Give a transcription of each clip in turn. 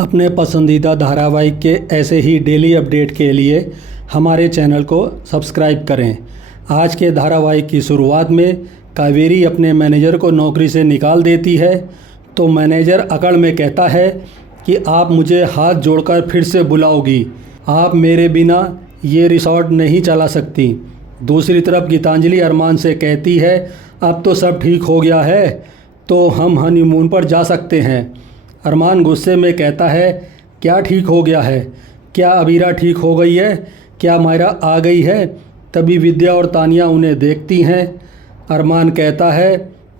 अपने पसंदीदा धारावाहिक के ऐसे ही डेली अपडेट के लिए हमारे चैनल को सब्सक्राइब करें। आज के धारावाहिक की शुरुआत में कावेरी अपने मैनेजर को नौकरी से निकाल देती है तो मैनेजर अकड़ में कहता है कि आप मुझे हाथ जोड़कर फिर से बुलाओगी, आप मेरे बिना ये रिसॉर्ट नहीं चला सकती। दूसरी तरफ गीतांजलि अरमान से कहती है अब तो सब ठीक हो गया है तो हम हनीमून पर जा सकते हैं। अरमान गुस्से में कहता है क्या ठीक हो गया है, क्या अबीरा ठीक हो गई है, क्या मायरा आ गई है। तभी विद्या और तानिया उन्हें देखती हैं। अरमान कहता है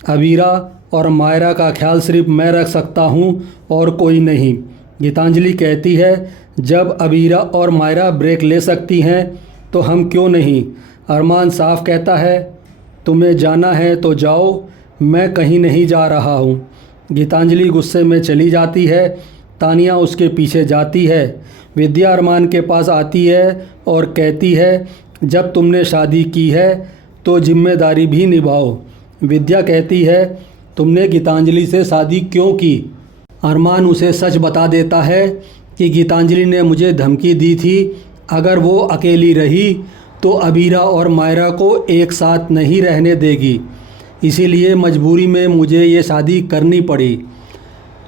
अबीरा और मायरा का ख्याल सिर्फ मैं रख सकता हूँ और कोई नहीं। गीतांजलि कहती है जब अबीरा और मायरा ब्रेक ले सकती हैं तो हम क्यों नहीं। अरमान साफ कहता है तुम्हें जाना है तो जाओ, मैं कहीं नहीं जा रहा हूँ। गीतांजलि गुस्से में चली जाती है। तानिया उसके पीछे जाती है। विद्या अरमान के पास आती है और कहती है जब तुमने शादी की है तो जिम्मेदारी भी निभाओ। विद्या कहती है तुमने गीतांजलि से शादी क्यों की। अरमान उसे सच बता देता है कि गीतांजलि ने मुझे धमकी दी थी अगर वो अकेली रही तो अबीरा और मायरा को एक साथ नहीं रहने देगी, इसीलिए मजबूरी में मुझे ये शादी करनी पड़ी।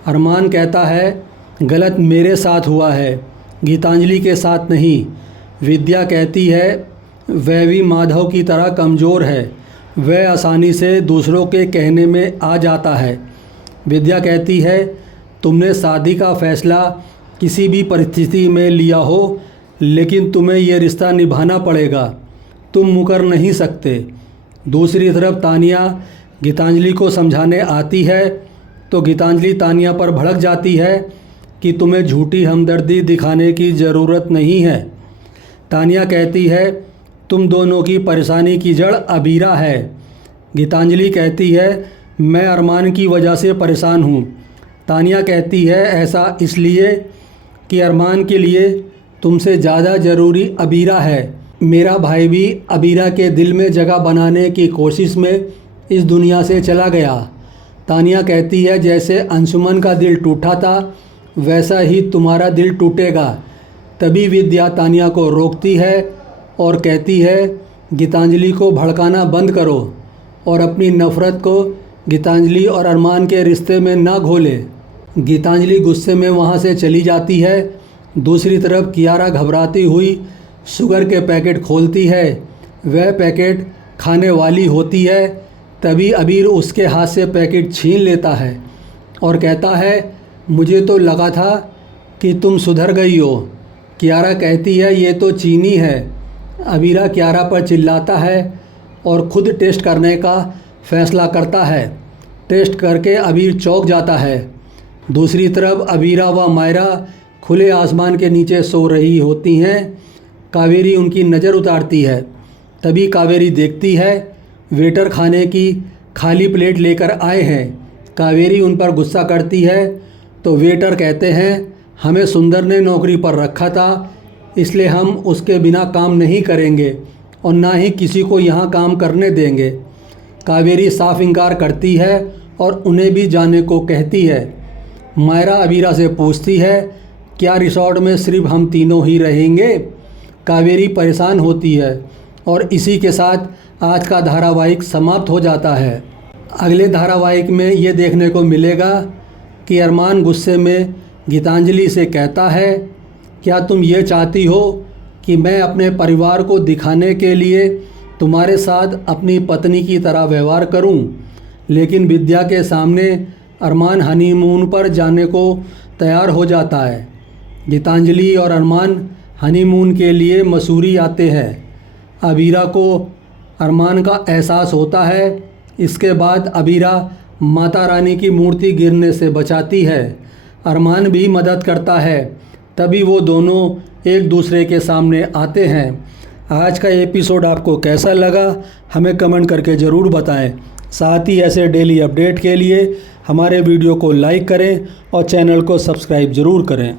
अरमान कहता है गलत मेरे साथ हुआ है, गीतांजलि के साथ नहीं। विद्या कहती है वह भी माधव की तरह कमज़ोर है, वह आसानी से दूसरों के कहने में आ जाता है। विद्या कहती है तुमने शादी का फ़ैसला किसी भी परिस्थिति में लिया हो लेकिन तुम्हें ये रिश्ता निभाना पड़ेगा, तुम मुकर नहीं सकते। दूसरी तरफ तानिया गीतांजलि को समझाने आती है तो गीतांजलि तानिया पर भड़क जाती है कि तुम्हें झूठी हमदर्दी दिखाने की ज़रूरत नहीं है। तानिया कहती है तुम दोनों की परेशानी की जड़ अबीरा है। गीतांजलि कहती है मैं अरमान की वजह से परेशान हूँ। तानिया कहती है ऐसा इसलिए कि अरमान के लिए तुमसे ज़्यादा ज़रूरी अबीरा है। मेरा भाई भी अबीरा के दिल में जगह बनाने की कोशिश में इस दुनिया से चला गया। तानिया कहती है जैसे अंशुमन का दिल टूटा था वैसा ही तुम्हारा दिल टूटेगा। तभी विद्या तानिया को रोकती है और कहती है गीतांजलि को भड़काना बंद करो और अपनी नफ़रत को गीतांजलि और अरमान के रिश्ते में ना घोले। गीतांजलि गुस्से में वहाँ से चली जाती है। दूसरी तरफ कियारा घबराती हुई शुगर के पैकेट खोलती है। वह पैकेट खाने वाली होती है। तभी अबीर उसके हाथ से पैकेट छीन लेता है और कहता है मुझे तो लगा था कि तुम सुधर गई हो। कियारा कहती है ये तो चीनी है। अबीरा कियारा पर चिल्लाता है और ख़ुद टेस्ट करने का फ़ैसला करता है। टेस्ट करके अबीर चौंक जाता है। दूसरी तरफ अबीरा व मायरा खुले आसमान के नीचे सो रही होती हैं। कावेरी उनकी नज़र उतारती है। तभी कावेरी देखती है वेटर खाने की खाली प्लेट लेकर आए हैं। कावेरी उन पर गुस्सा करती है तो वेटर कहते हैं हमें सुंदर ने नौकरी पर रखा था इसलिए हम उसके बिना काम नहीं करेंगे और ना ही किसी को यहाँ काम करने देंगे। कावेरी साफ इनकार करती है और उन्हें भी जाने को कहती है। मायरा अबीरा से पूछती है क्या रिसॉर्ट में सिर्फ हम तीनों ही रहेंगे। कावेरी परेशान होती है और इसी के साथ आज का धारावाहिक समाप्त हो जाता है। अगले धारावाहिक में ये देखने को मिलेगा कि अरमान गुस्से में गीतांजलि से कहता है क्या तुम ये चाहती हो कि मैं अपने परिवार को दिखाने के लिए तुम्हारे साथ अपनी पत्नी की तरह व्यवहार करूं। लेकिन विद्या के सामने अरमान हनीमून पर जाने को तैयार हो जाता है। गीतांजलि और अरमान हनीमून के लिए मसूरी आते हैं। अबीरा को अरमान का एहसास होता है। इसके बाद अबीरा माता रानी की मूर्ति गिरने से बचाती है। अरमान भी मदद करता है। तभी वो दोनों एक दूसरे के सामने आते हैं। आज का एपिसोड आपको कैसा लगा हमें कमेंट करके ज़रूर बताएं। साथ ही ऐसे डेली अपडेट के लिए हमारे वीडियो को लाइक करें और चैनल को सब्सक्राइब ज़रूर करें।